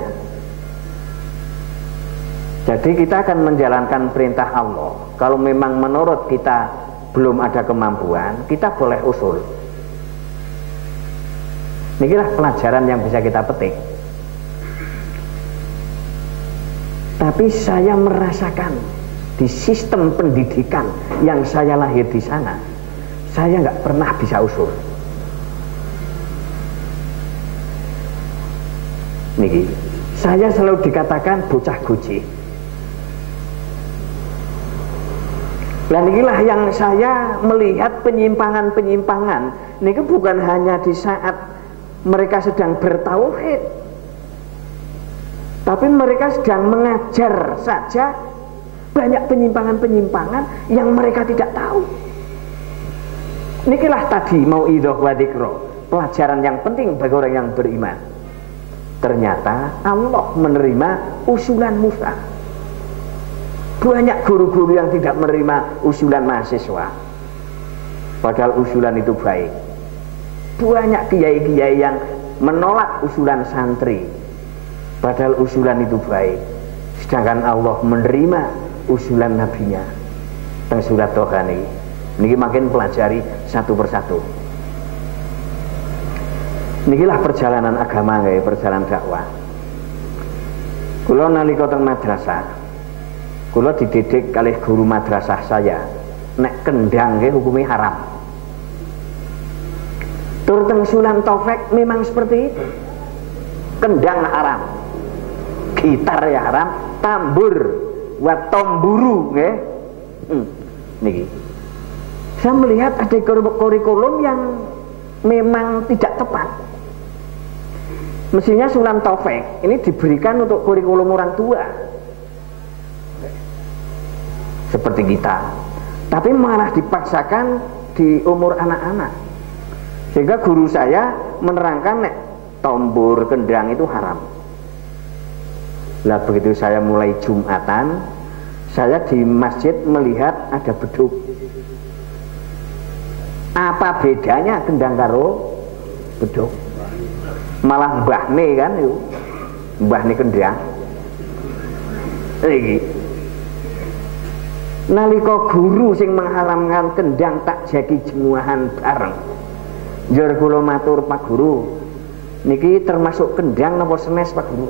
Jadi kita akan menjalankan perintah Allah. Kalau memang menurut kita belum ada kemampuan, kita boleh usul. Inilah pelajaran yang bisa kita petik. Tapi saya merasakan di sistem pendidikan yang saya lahir di sana, saya nggak pernah bisa usul. Niki, saya selalu dikatakan bocah goji. Dan inilah yang saya melihat penyimpangan-penyimpangan. Ini bukan hanya di saat mereka sedang bertauhid, tapi mereka sedang mengajar saja banyak penyimpangan-penyimpangan yang mereka tidak tahu. Inilah tadi mau'idhah wa dzikra, pelajaran yang penting bagi orang yang beriman. Ternyata Allah menerima usulan Musa. Banyak guru-guru yang tidak menerima usulan mahasiswa, padahal usulan itu baik. Banyak kiai-kiai yang menolak usulan santri, padahal usulan itu baik. Sedangkan Allah menerima usulan nabinya. Teng surat Toha niki makin pelajari satu persatu. Nikilah perjalanan agama, perjalanan dakwah. Kula nalika teng madrasah, kula dididik kalih guru madrasah saya, nek kendang hukumnya haram. Tur teng Sunan Taufik memang seperti itu. Kendang haram, gitar ya haram, tambur wa tomburu, niki. Saya melihat ada kurikulum yang memang tidak tepat. Mestinya Sunan Taufik ini diberikan untuk kurikulum orang tua, seperti kita, tapi malah dipaksakan di umur anak-anak, sehingga guru saya menerangkan nek tombur kendang itu haram. Lah begitu saya mulai Jumatan, saya di masjid melihat ada beduk. Apa bedanya kendang karo beduk? Malah mbahne kan itu, mbahne kendang. Iki Nalika guru sing mengharamkan kendang tak jagi jemuahan bareng. Njur kula matur Pak Guru, niki termasuk kendang napa senes Pak Guru?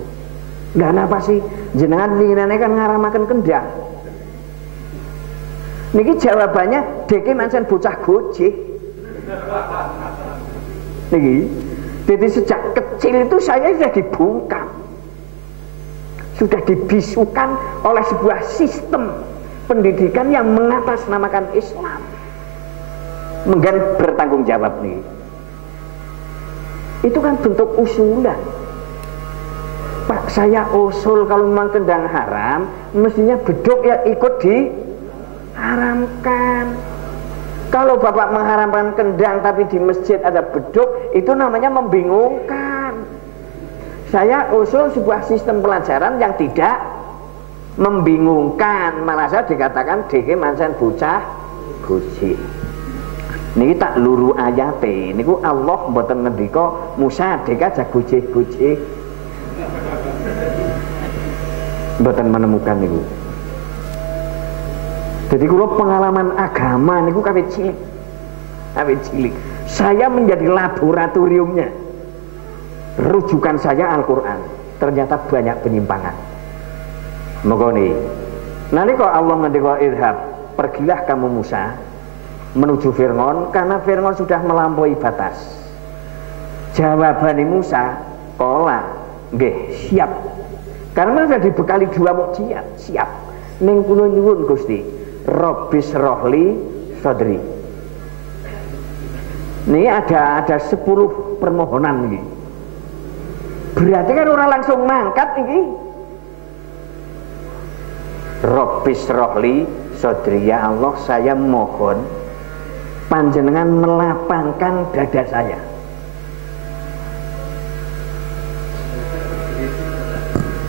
Lah napa sih jenengan winginane kan ngaramaken kendang? Niki jawabannya deke mancen bocah gojeh. Niki, jadi sejak kecil itu saya sudah dibungkam, sudah dibisukan oleh sebuah sistem pendidikan yang mengatasnamakan Islam. Menggan bertanggung jawab nih. Itu kan bentuk usulan. Pak, saya usul kalau memang kendang haram, mestinya beduk ya ikut diharamkan. Kalau Bapak mengharamkan kendang tapi di masjid ada beduk, itu namanya membingungkan. Saya usul sebuah sistem pelajaran yang tidak membingungkan, malah saya dikatakan dhewe mancen bocah gojek. Niki tak luru ayate, niku Allah mboten ngendika Musa dek aja gojek-gojek. Mboten menemukan niku. Jadi kula pengalaman agama niku kawit cilik. Kawit cilik. Saya menjadi laboratoriumnya. Rujukan saya Al-Qur'an. Ternyata banyak penyimpangan. Mogone. Nalika Allah ngendika idhab, pergilah kamu Musa menuju Fir'aun karena Fir'aun sudah melampaui batas. Jawaban Musa, "Qala, nggih, siap." Karena sudah dibekali 2 mukjizat, siap. Ning kula nyuwun Gusti, Rabbis rohli sadri. Ini ada 10 permohonan ini. Berarti kan orang langsung mangkat ini. Rabbis rohli sadri, ya Allah saya mohon panjenengan melapangkan dada saya.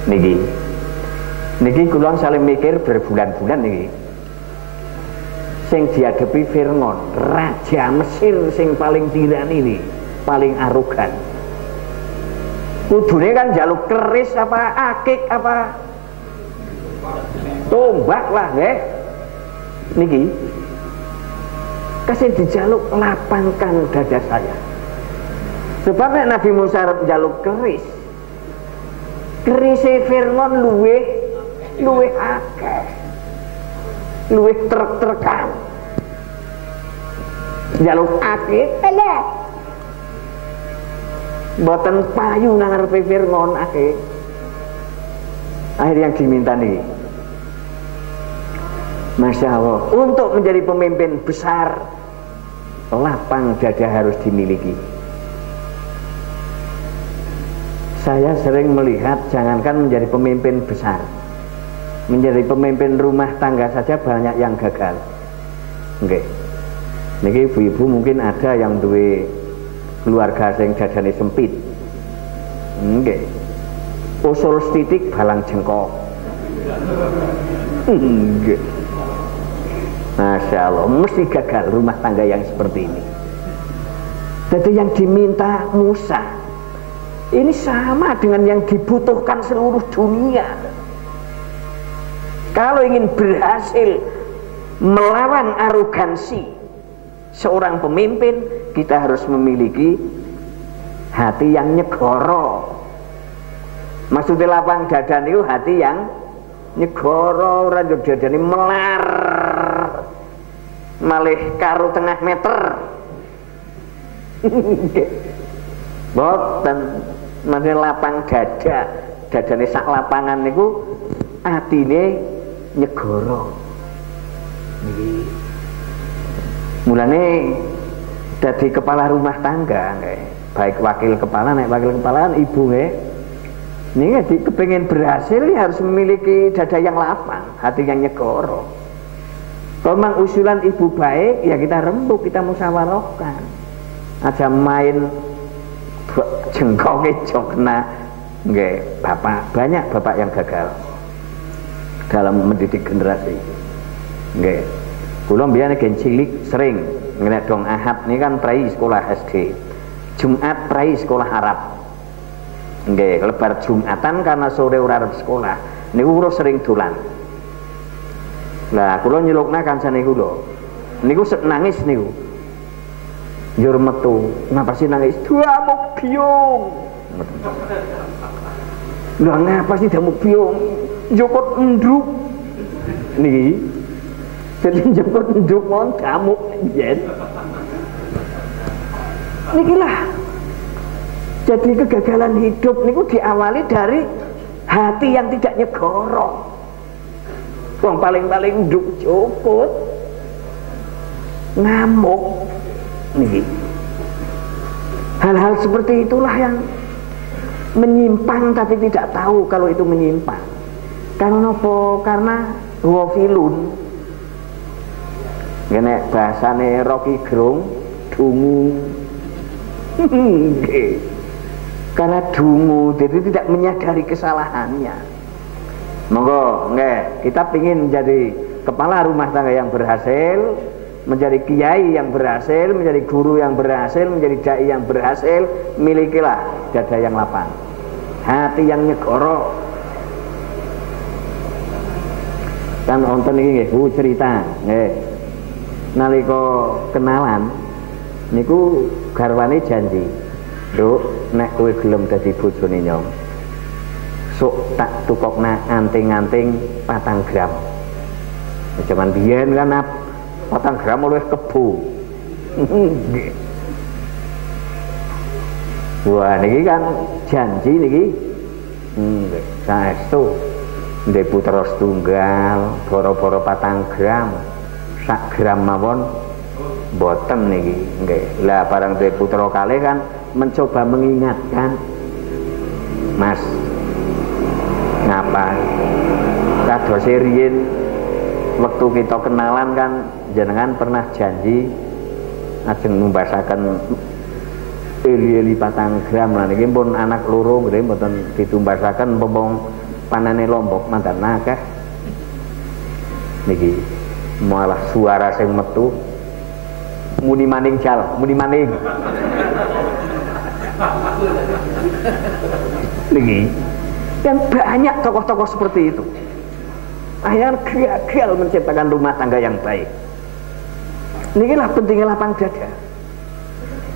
Niki kula saling mikir berbulan-bulan niki. Sing dihadapi Fir'aun, raja Mesir sing paling tirani ini, paling arogan. Kudune kan jaluk keris apa akik apa tombak lah nggih. Niki kasih dijaluk lapangkan dada saya. Sebab Nabi Musa jaluk keris. Kerise Fir'aun luweh akeh. Luwih trek-trekan. Jaluk akeh eleh. Mboten payu nang ngarepe Fir'aun akeh. Akhir yang diminta nih, Masya Allah, untuk menjadi pemimpin besar, lapang dada harus dimiliki. Saya sering melihat, jangankan menjadi pemimpin besar, menjadi pemimpin rumah tangga saja banyak yang gagal. Nggih. Niki ibu-ibu mungkin ada yang duwe keluarga sing dadane sempit. Nggih. Usul setitik balang jengkok. Nggih. Masya Allah, mesti gagal rumah tangga yang seperti ini. Jadi yang diminta Musa ini sama dengan yang dibutuhkan seluruh dunia. Kalau ingin berhasil melawan arogansi seorang pemimpin, kita harus memiliki hati yang nyegoro. Maksudnya lapang dada itu hati yang nyegoro, ora dadane melar malih karo tengah meter. Boten mane lapang dada, dadane sak lapangan niku atine nyegoro. Niki mulane dadi kepala rumah tangga nggih, baik wakil kepala nek wakil kepala ibu nggih. Niki kepengen berhasil harus memiliki dada yang lapang, hati yang nyegoro. Kalau memang usulan ibu baik, ya kita rembuk, kita musyawarahkan. Aja main jengkoke jokna. Nggih, bapak, banyak bapak yang gagal dalam mendidik generasi. Nggih. Kula mbiyen gen cilik sering ngenek dong Ahad ini kan prai sekolah SD. Jumat prai sekolah Arab. Nggih, lebar Jumatan karena sore ora arep sekolah. Niku kula sering dolan. Lah kula nyelukna kancane kula. Niku nangis niku. Njur metu, ngapa sih nangis? Damuk biung. Lah ngapa sih damuk biung? Njokot endruk. Niki. Jadi njokot endruk mon damuk yen. Nikilah. Jadi kegagalan hidup niku diawali dari hati yang tidak nyegoro. Wong paling-paling nduk jokot. Ngamuk. Niki. Hal-hal seperti itulah yang menyimpang tapi tidak tahu kalau itu menyimpang. Karena apa? Karena wafilun. Ngene bahasane Rocky Gerung dungu. Karena dungu, jadi tidak menyadari kesalahannya. Monggo, nggih, kita pingin jadi kepala rumah tangga yang berhasil, menjadi kiai yang berhasil, menjadi guru yang berhasil, menjadi dai yang berhasil, milikilah dada yang lapang, hati yang nyegoro. Kan wonten iki nggih, Bu cerita, nggih. Nalika kenalan niku garwane janji, "Nduk, nek kowe gelem dadi bojone Nyong, sok tak tukokna anting-anting 4 gram." Zaman biyen kan 4 gram luwih kebo. Wah niki kan janji niki. Saestu ndek putra setunggal, boro-boro 4 gram. 1 gram mawon boten niki nggih. Lah barang duwe putra kalih kan mencoba mengingatkan, "Mas, ngapa? Kados riyen waktu kita kenalan kan jenengan pernah janji ajeng numbasaken eli-eli 4 gram lah niki pun anak loro nggih mboten ditumbasaken pompong panane lombok mantan akeh." Niki malah suara sing metu muni maning jal, muni maning. Niki kan banyak tokoh-tokoh seperti itu. Akhirnya gagal menciptakan rumah tangga yang baik. Nikilah pentingnya lapang dada.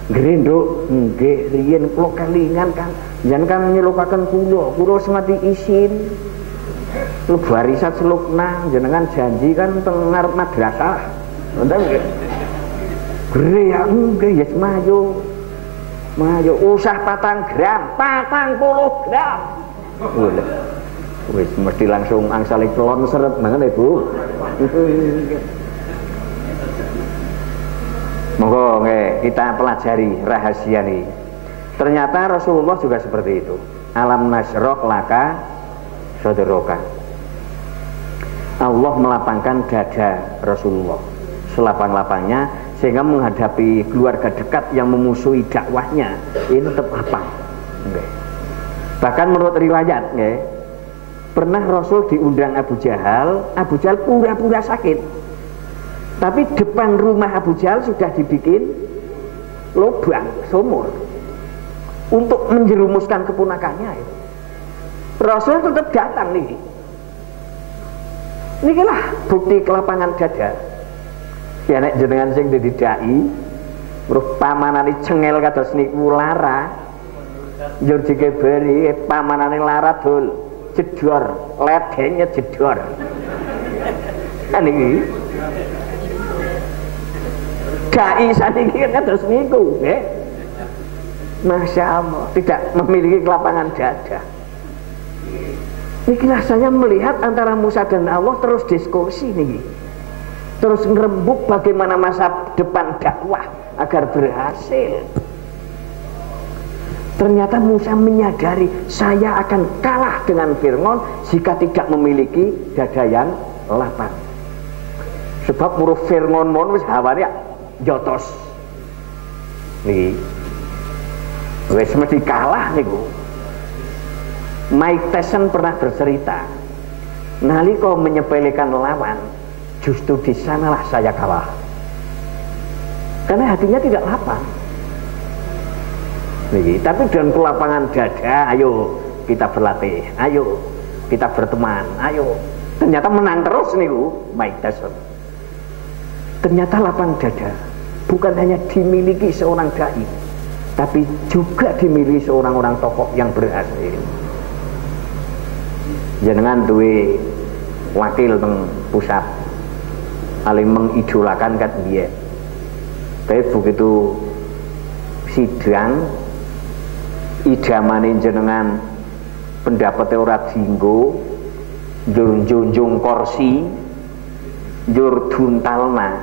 Nggih, nggih riyen kula kelingan kan, jan kan nyelupaken kula semati isin. Lebu arisat selukna jenengan janji kan teng ngarep madrasah. Wonten nggih. Gere ya nggih yes maju. Maju usah 4 gram, 40 gram. Boleh. Wis mesti langsung angsal kelon seret banget Ibu. Monggo nggih kita pelajari rahasia ini. Ternyata Rasulullah juga seperti itu. Alam nasroh laka saudroka. Allah melapangkan dada Rasulullah selapang-lapangnya sehingga menghadapi keluarga dekat yang memusuhi dakwahnya ini tetap lapang. Okay. Bahkan menurut riwayat, pernah Rasul diundang Abu Jahal pura-pura sakit. Tapi depan rumah Abu Jahal sudah dibikin lubang sumur untuk menjerumuskan keponakannya. Rasul tetap datang nih. Nikilah bukti kelapangan dada. Ya nek jenengan sing dadi dai, weruh pamanane cengel kados niku lara. Njur dikebari pamanane lara dul jedor, ledenge jedor. Kan iki. Dai saniki kados niku, nggih. Masya Allah, tidak memiliki kelapangan dada. Niki rasanya melihat antara Musa dan Allah terus diskusi niki. Terus ngerembuk bagaimana masa depan dakwah agar berhasil. Ternyata Musa menyadari saya akan kalah dengan Fir'aun jika tidak memiliki dada yang lapang. Sebab muruh Fir'aun mon wis hawane jotos. Niki. Wis mesti kalah niku. Mike Tyson pernah bercerita, nalika menyepelekan lawan, justru di sanalah saya kalah. Karena hatinya tidak lapang. Tapi dengan kelapangan dada, ayo kita berlatih, ayo kita berteman, ayo Ternyata menang terus niku Maidas. Ternyata lapang dada bukan hanya dimiliki seorang dai, tapi juga dimiliki seorang orang tokoh yang berhasil. Jenengan duwe wakil teng pusat, paling mengidolakan kan dia. Tapi begitu sidang idamane jenengan pendapatnya ora dinggo, njur njunjung kursi, njur duntalna,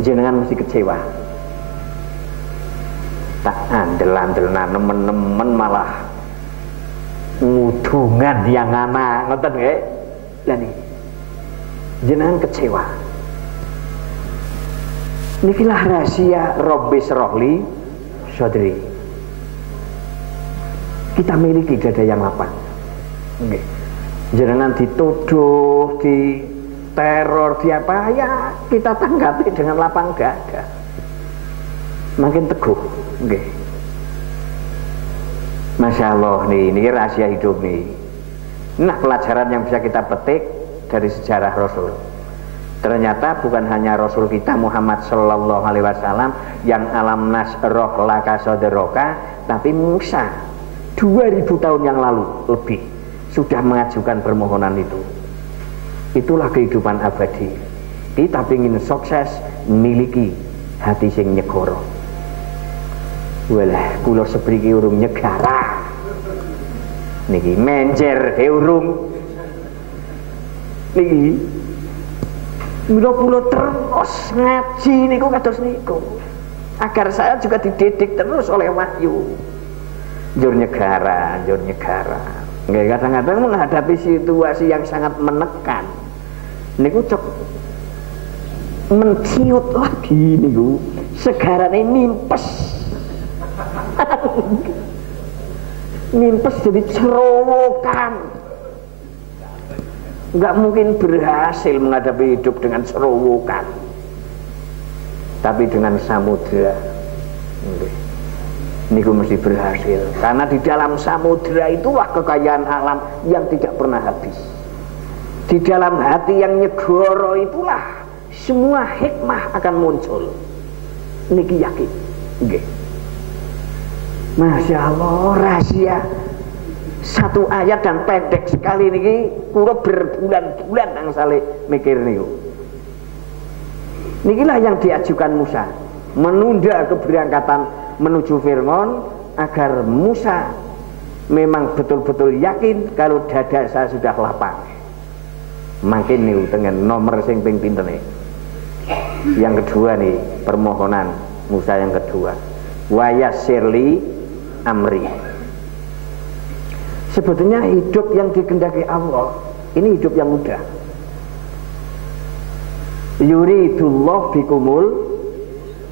jenengan mesti kecewa. Tak andel-andelna nemen-nemen malah ngudungan yang ana, ngoten nggih. Lah niki jenengan kecewa. Nikilah rahasia Rabbis Rohli Sodri. Kita miliki dada yang lapang. Okay. Jenengan dituduh, di teror, di apa ya kita tanggapi dengan lapang dada. Makin teguh. Okay. Masya Allah nih, ini rahasia hidup nih. Nah pelajaran yang bisa kita petik dari sejarah Rasul. Ternyata bukan hanya Rasul kita Muhammad Sallallahu Alaihi Wasallam yang alam nasroh laka soderoka, tapi Musa 2000 tahun yang lalu lebih sudah mengajukan permohonan itu. Itulah kehidupan abadi. Kita ingin sukses miliki hati sing nyegoro. Walah, kula sepriki urung nyegara. Niki menjer urung. Niki mula-mula terus ngaji niku kados niku agar saya juga dididik terus oleh wahyu. Njur nyegara. Nggih kadang-kadang menghadapi situasi yang sangat menekan niku cok menciut lagi niku segarane nimpes. Nimpes jadi cerowokan. Enggak mungkin berhasil menghadapi hidup dengan serowokan, tapi dengan samudra. Niku mesti berhasil, karena di dalam samudra itulah kekayaan alam yang tidak pernah habis. Di dalam hati yang nyegoro itulah semua hikmah akan muncul. Niki yakin. Nggih. Masya Allah, rahasia satu ayat dan pendek sekali niki kula berbulan-bulan nang sale mikir niku. Nikilah yang diajukan Musa, menunda keberangkatan menuju Fir'aun agar Musa memang betul-betul yakin kalau dada saya sudah lapang. Makin niku dengan nomor sing ping pinten nih. Yang kedua nih, permohonan Musa yang kedua. Wa yassirli amri. Sebetulnya hidup yang dikehendaki Allah ini hidup yang mudah. Yuridullah bikumul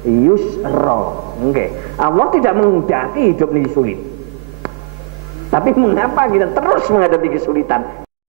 yusra. Okay. Allah tidak menghendaki hidup ini sulit. Tapi mengapa kita terus menghadapi kesulitan?